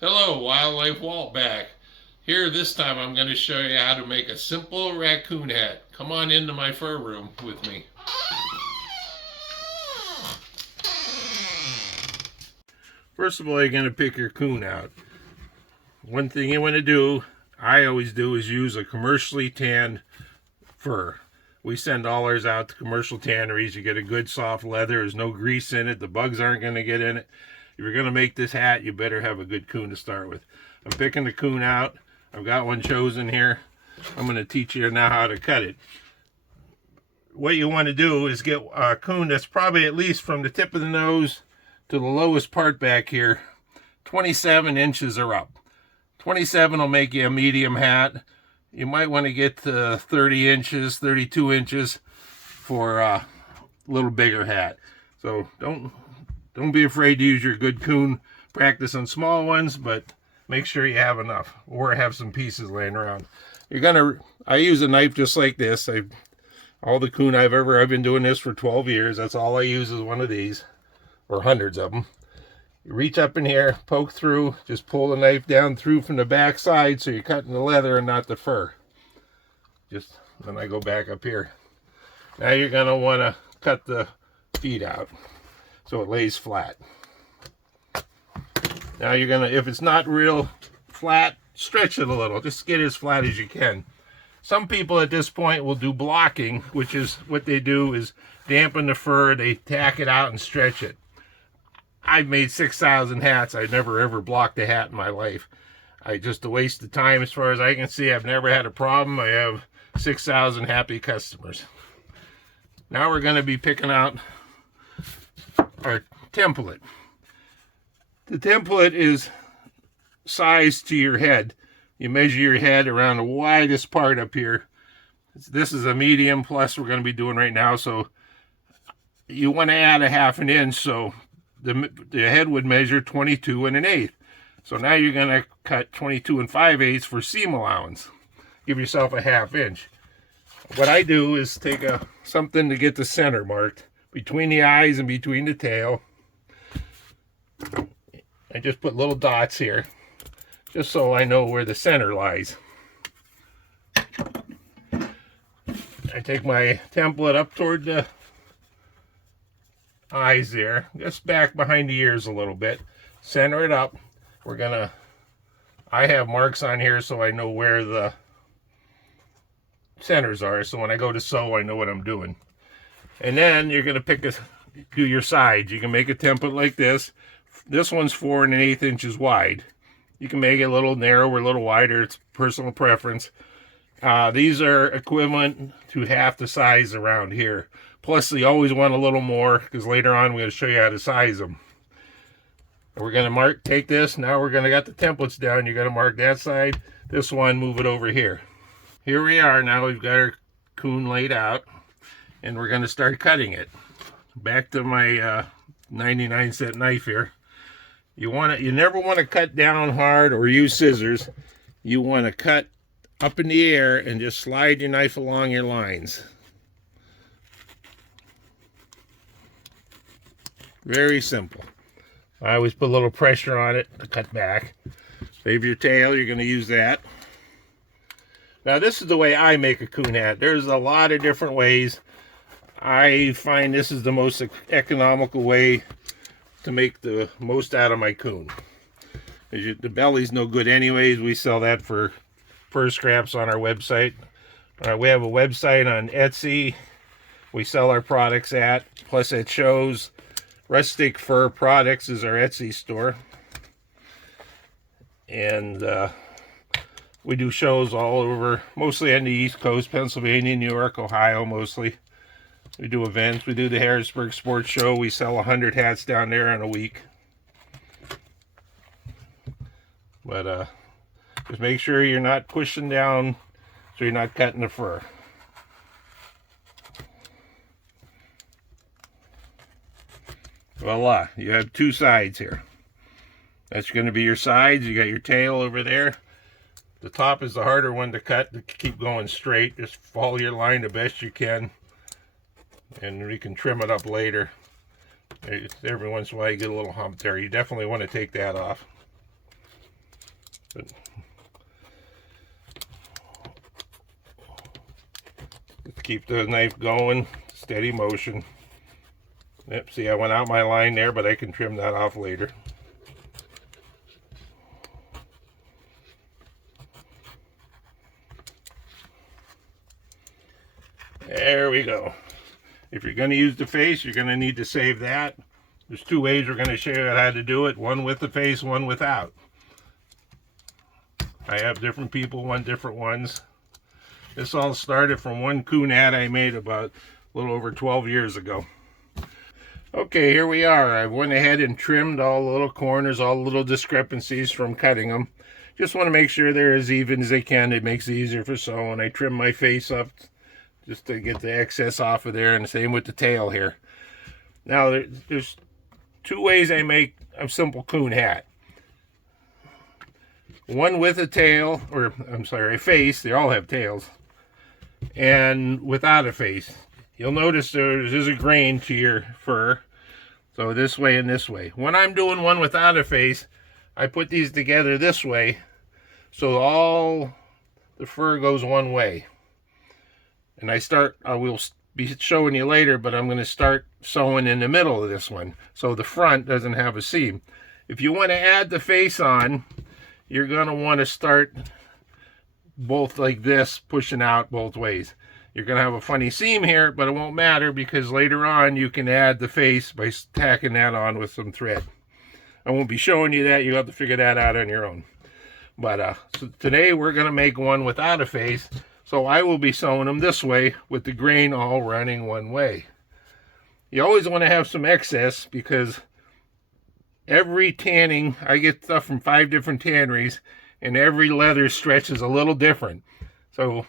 Hello, Wildlife Walt back. Here this time I'm going to show you how to make a simple raccoon hat. Come on into my fur room with me. First of all, you're going to pick your coon out. One thing you want to do, I always do, is use a commercially tanned fur. We send all ours out to commercial tanneries. You get a good soft leather. There's no grease in it. The bugs aren't going to get in it. If you're going to make this hat, you better have a good coon to start with. I'm picking the coon out. I've got one chosen here. I'm going to teach you now how to cut it. What you want to do is get a coon that's probably at least from the tip of the nose to the lowest part back here, 27 inches or up. 27 will make you a medium hat. You might want to get to 30 inches, 32 inches for a little bigger hat. So don't be afraid to use your good coon. Practice on small ones, but make sure you have enough or have some pieces laying around. I use a knife just like this. All the coon I've been doing this for 12 years. That's all I use is one of these, or hundreds of them. You reach up in here, poke through, just pull the knife down through from the back side so you're cutting the leather and not the fur. Then I go back up here. Now you're going to want to cut the feet out so it lays flat. Now you're going to, if it's not real flat, stretch it a little. Just get it as flat as you can. Some people at this point will do blocking, which is what they do is dampen the fur, they tack it out and stretch it. I've made 6,000 hats. I've never ever blocked a hat in my life. Just a waste of time as far as I can see. I've never had a problem. I have 6,000 happy customers. Now we're going to be picking out our template. The template is sized to your head. You measure your head around the widest part up here. This is a medium plus we're going to be doing right now, so you want to add a half an inch, so the head would measure 22 and an eighth. So now you're going to cut 22 and 5/8 for seam allowance. Give yourself a half inch. What I do is take something to get the center marked between the eyes and between the tail. I just put little dots here just so I know where the center lies. I take my template up toward the eyes there, just back behind the ears a little bit. Center it up. I have marks on here so I know where the centers are. So when I go to sew, I know what I'm doing. And then you're going to do your sides. You can make a template like this. This one's 4 1/8 inches wide. You can make it a little narrower, a little wider. It's personal preference. These are equivalent to half the size around here. Plus, you always want a little more because later on I'm going to show you how to size them. We're going to take this. Now we're going to got the templates down. You're going to mark that side. This one, move it over here. Here we are. Now we've got our coon laid out, and we're going to start cutting it. Back to my 99-cent knife here. You never want to cut down hard or use scissors. You want to cut up in the air and just slide your knife along your lines. Very simple. I always put a little pressure on it to cut back. Save your tail, you're going to use that. Now this is the way I make a coon hat. There's a lot of different ways. I find this is the most economical way to make the most out of my coon. The belly's no good anyways. We sell that for fur scraps on our website. We have a website on Etsy we sell our products at. Plus it shows Rustic Fur Products is our Etsy store. And we do shows all over, mostly on the East Coast, Pennsylvania, New York, Ohio mostly. We do events. We do the Harrisburg Sports Show. We sell 100 hats down there in a week. But just make sure you're not pushing down so you're not cutting the fur. Voila, you have two sides here. That's going to be your sides. You got your tail over there. The top is the harder one to cut to keep going straight. Just follow your line the best you can. And we can trim it up later. Every once in a while you get a little hump there. You definitely want to take that off. But let's keep the knife going, steady motion. Yep, see, I went out my line there, but I can trim that off later. There we go. If you're going to use the face, you're going to need to save that. There's two ways we're going to show you how to do it. One with the face, one without. I have different people want different ones. This all started from one coon hat I made about a little over 12 years ago. Okay, here we are. I went ahead and trimmed all the little corners, all the little discrepancies from cutting them. Just want to make sure they're as even as they can. It makes it easier for sewing. I trim my face up just to get the excess off of there, and the same with the tail here. Now, there's two ways I make a simple coon hat. One with a tail, or I'm sorry, a face. They all have tails. And without a face. You'll notice there's a grain to your fur. So this way and this way. When I'm doing one without a face, I put these together this way. So all the fur goes one way. And I will be showing you later, but I'm going to start sewing in the middle of this one. So the front doesn't have a seam. If you want to add the face on, you're going to want to start both like this, pushing out both ways. You're going to have a funny seam here, but it won't matter because later on you can add the face by tacking that on with some thread. I won't be showing you that. You'll have to figure that out on your own. But so today we're going to make one without a face. So I will be sewing them this way with the grain all running one way. You always want to have some excess because every tanning, I get stuff from 5 different tanneries, and every leather stretch is a little different. So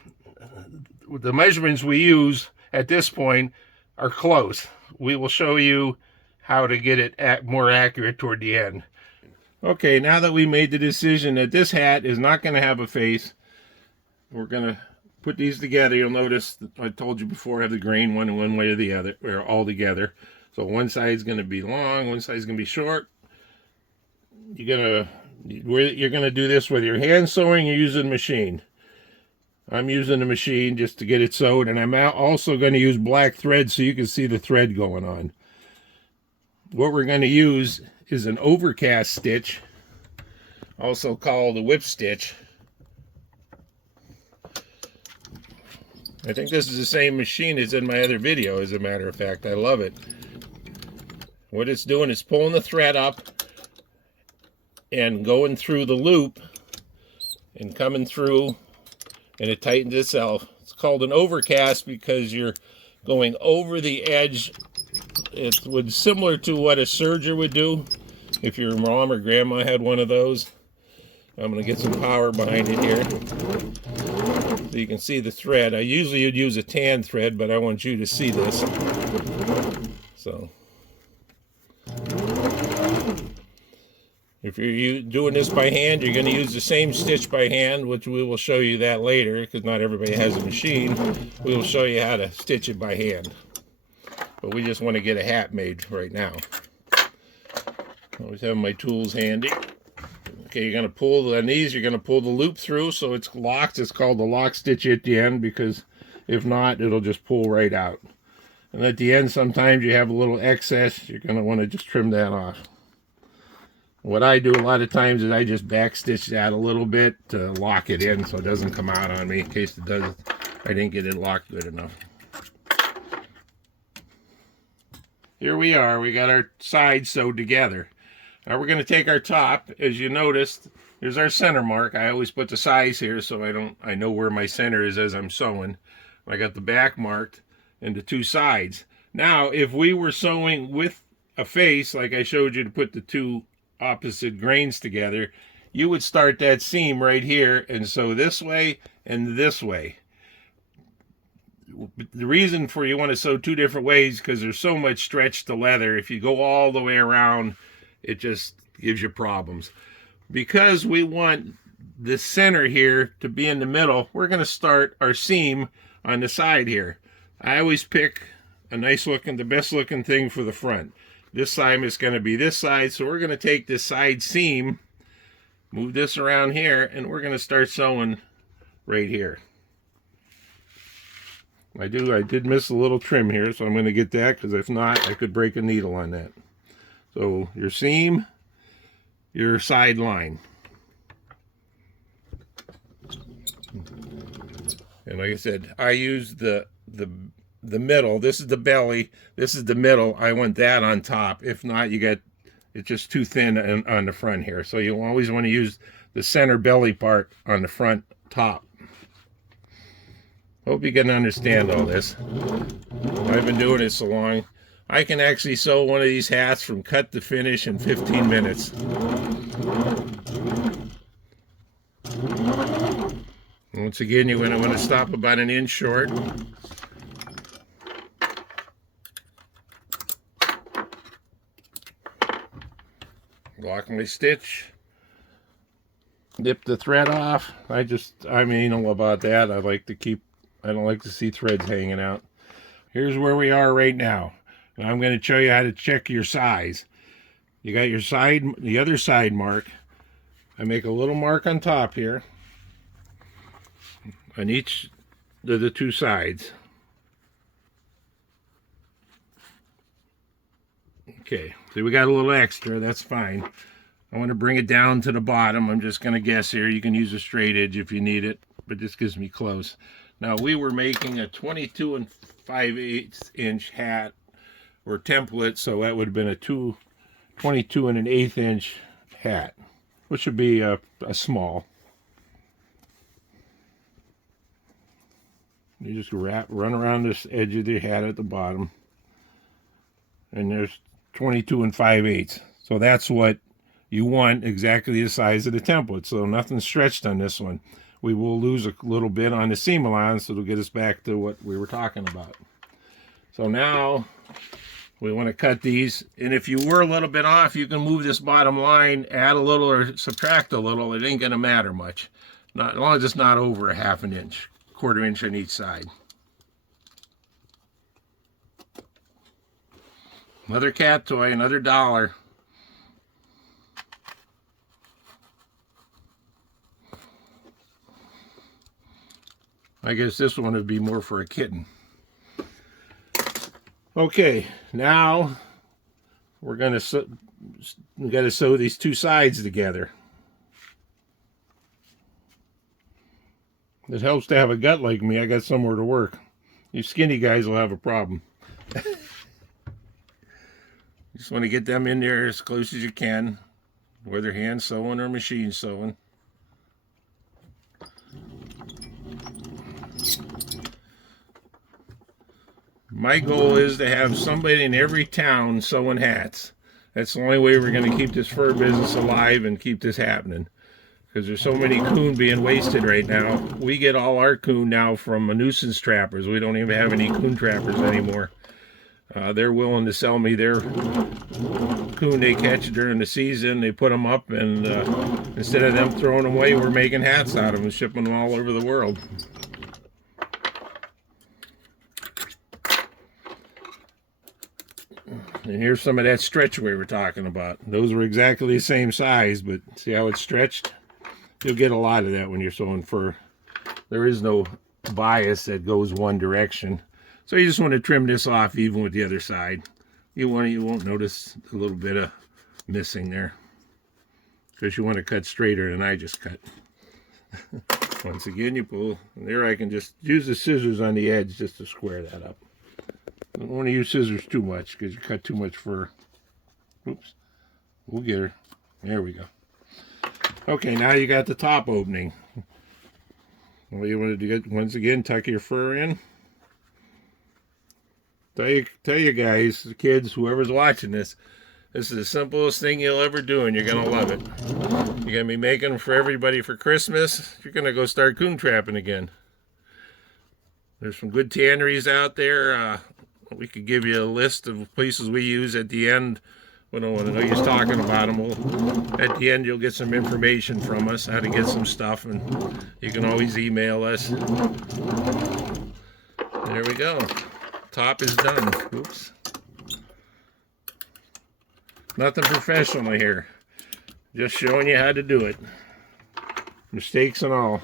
the measurements we use at this point are close. We will show you how to get it more accurate toward the end. Okay, now that we made the decision that this hat is not going to have a face, we're going to put these together. You'll notice that I told you before I have the grain one way or the other, or all together. So one side's going to be long, one side's going to be short. You're going to do this with your hand sewing or using a machine. I'm using the machine just to get it sewed, and I'm also going to use black thread so you can see the thread going on. What we're going to use is an overcast stitch, also called a whip stitch. I think this is the same machine as in my other video, as a matter of fact. I love it. What it's doing is pulling the thread up and going through the loop and coming through, and it tightens itself. It's called an overcast because you're going over the edge. It would similar to what a serger would do if your mom or grandma had one of those. I'm going to get some power behind it here so you can see the thread. I usually would use a tan thread, but I want you to see this. So if you're doing this by hand, you're going to use the same stitch by hand, which we will show you that later because not everybody has a machine. We will show you how to stitch it by hand. But we just want to get a hat made right now. Always have my tools handy. Okay, you're going to pull on these, you're going to pull the loop through so it's locked. It's called the lock stitch at the end because if not, it'll just pull right out. And at the end, sometimes you have a little excess. You're going to want to just trim that off. What I do a lot of times is I just back stitch that a little bit to lock it in so it doesn't come out on me in case it does. I didn't get it locked good enough. Here we are. We got our sides sewed together. Now we're going to take our top. As you noticed, here's our center mark. I always put the size here so I know where my center is as I'm sewing. I got the back marked and the two sides. Now, if we were sewing with a face, like I showed you to put the two opposite grains together, you would start that seam right here and sew this way and this way. The reason for you want to sew two different ways because there's so much stretch to leather. If you go all the way around, it just gives you problems. Because we want the center here to be in the middle, we're going to start our seam on the side here. I always pick a nice looking, the best looking thing for the front. This side is going to be this side, so we're going to take this side seam move this around here, and we're going to start sewing right here. I did miss a little trim here, so I'm going to get that, because if not, I could break a needle on that. So your seam, your side line. And like I said, I used the middle. This is the belly. This is the middle. I want that on top. If not, you got it's just too thin on the front here. So you always want to use the center belly part on the front top. Hope you can understand all this. I've been doing it so long. I can actually sew one of these hats from cut to finish in 15 minutes. Once again, you're going to want to stop about an inch short. Lock my stitch. Nip the thread off. I'm anal about that. I don't like to see threads hanging out. Here's where we are right now. And I'm going to show you how to check your size. You got your side, the other side mark. I make a little mark on top here. On each of the two sides. Okay, so we got a little extra, that's fine. I want to bring it down to the bottom. I'm just going to guess here. You can use a straight edge if you need it, but this gives me close. Now, we were making a 22 5/8 inch hat or template, so that would have been a 22 1/8 inch hat, which would be a small. You just run around this edge of the hat at the bottom, and there's 22 5/8. So that's what you want, exactly the size of the template. So nothing stretched on this one. We will lose a little bit on the seam allowance, so it'll get us back to what we were talking about. So now we want to cut these, and if you were a little bit off, you can move this bottom line, add a little or subtract a little. It ain't going to matter much, as long as it's not over a 1/2 inch, 1/4 inch on each side. Another cat toy, another $1. I guess this one would be more for a kitten. Okay, now we got to sew these two sides together. It helps to have a gut like me. I got somewhere to work. You skinny guys will have a problem. Just want to get them in there as close as you can, whether hand sewing or machine sewing. My goal is to have somebody in every town sewing hats. That's the only way we're going to keep this fur business alive and keep this happening. Because there's so many coon being wasted right now. We get all our coon now from nuisance trappers. We don't even have any coon trappers anymore. They're willing to sell me their coon they catch during the season. They put them up, and instead of them throwing them away, we're making hats out of them and shipping them all over the world. And here's some of that stretch we were talking about. Those were exactly the same size, but see how it's stretched? You'll get a lot of that when you're sewing fur. There is no bias that goes one direction. So you just want to trim this off even with the other side. You won't notice a little bit of missing there, because you want to cut straighter than I just cut. Once again, you pull. And there I can just use the scissors on the edge just to square that up. I don't want to use scissors too much because you cut too much fur. Oops. We'll get her. There we go. Okay, now you got the top opening. All you want to do, once again, tuck your fur in. Tell you guys, the kids, whoever's watching this, this is the simplest thing you'll ever do, and you're going to love it. You're going to be making them for everybody for Christmas. You're going to go start coon trapping again. There's some good tanneries out there. We could give you a list of places we use at the end. We don't want to know you're talking about them. At the end, you'll get some information from us, how to get some stuff, and you can always email us. There we go. Top is done. Oops. Nothing professional here. Just showing you how to do it. Mistakes and all.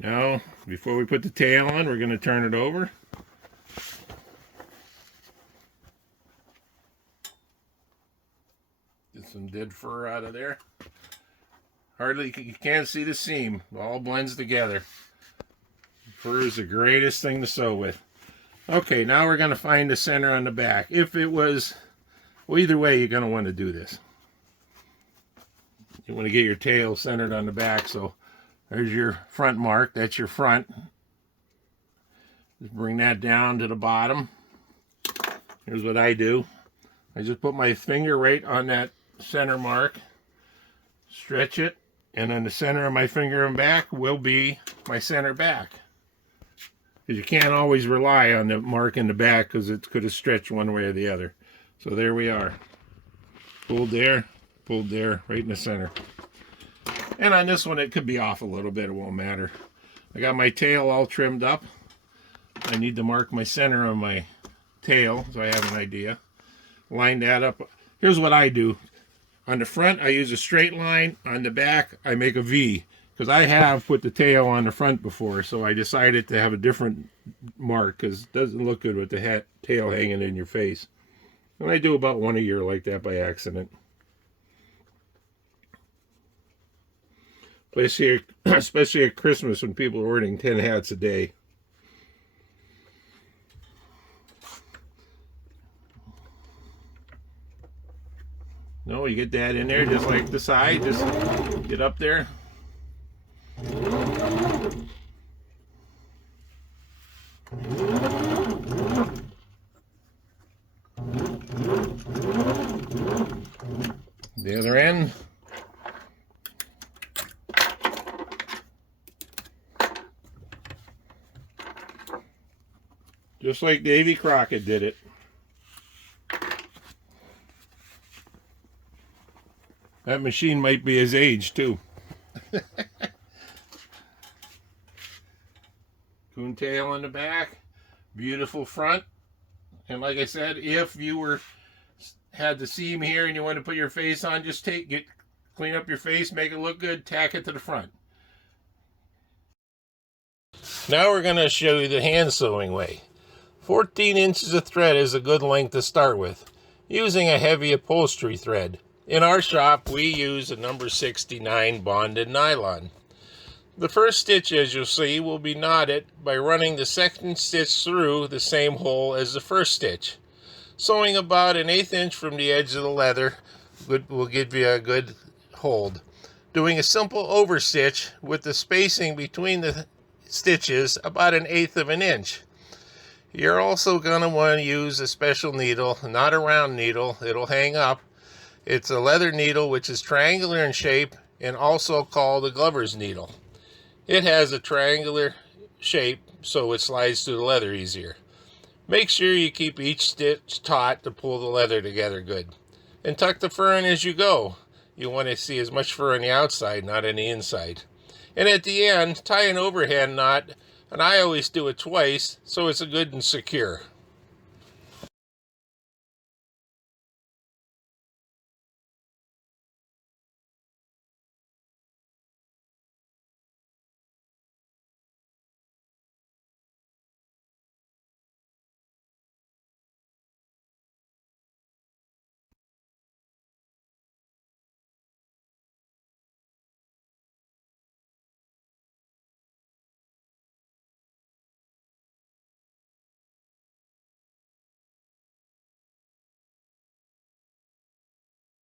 Now, before we put the tail on, we're going to turn it over. Get some dead fur out of there. Hardly, you can't see the seam. It all blends together. Fur is the greatest thing to sew with. Okay, now we're going to find the center on the back. If it was, well, either way, you're going to want to do this. You want to get your tail centered on the back, so there's your front mark. That's your front. Just bring that down to the bottom. Here's what I do. I just put my finger right on that center mark, stretch it, and then the center of my finger and back will be my center back. Because you can't always rely on the mark in the back because it could have stretched one way or the other. So there we are. Pulled there, right in the center. And on this one, it could be off a little bit. It won't matter. I got my tail all trimmed up. I need to mark my center of my tail so I have an idea. Line that up. Here's what I do. On the front, I use a straight line. On the back, I make a V. Because I have put the tail on the front before, so I decided to have a different mark because it doesn't look good with the tail hanging in your face. And I do about one a year like that by accident. Especially at Christmas when people are ordering 10 hats a day. No, you get that in there just like the side. Just get up there. The other end. Just like Davy Crockett did it. That machine might be his age, too. Coon tail on the back. Beautiful front. And like I said, if you had the seam here and you want to put your face on, just clean up your face, make it look good, tack it to the front. Now we're going to show you the hand sewing way. 14 inches of thread is a good length to start with, using a heavy upholstery thread. In our shop, we use a number 69 bonded nylon. The first stitch, as you'll see, will be knotted by running the second stitch through the same hole as the first stitch. Sewing about 1/8 inch from the edge of the leather will give you a good hold. Doing a simple overstitch with the spacing between the stitches about 1/8 of an inch. You're also going to want to use a special needle, not a round needle, it'll hang up. It's a leather needle which is triangular in shape and also called a glover's needle. It has a triangular shape so it slides through the leather easier. Make sure you keep each stitch taut to pull the leather together good. And tuck the fur in as you go. You want to see as much fur on the outside, not on the inside. And at the end, tie an overhand knot, and I always do it twice so it's good and secure.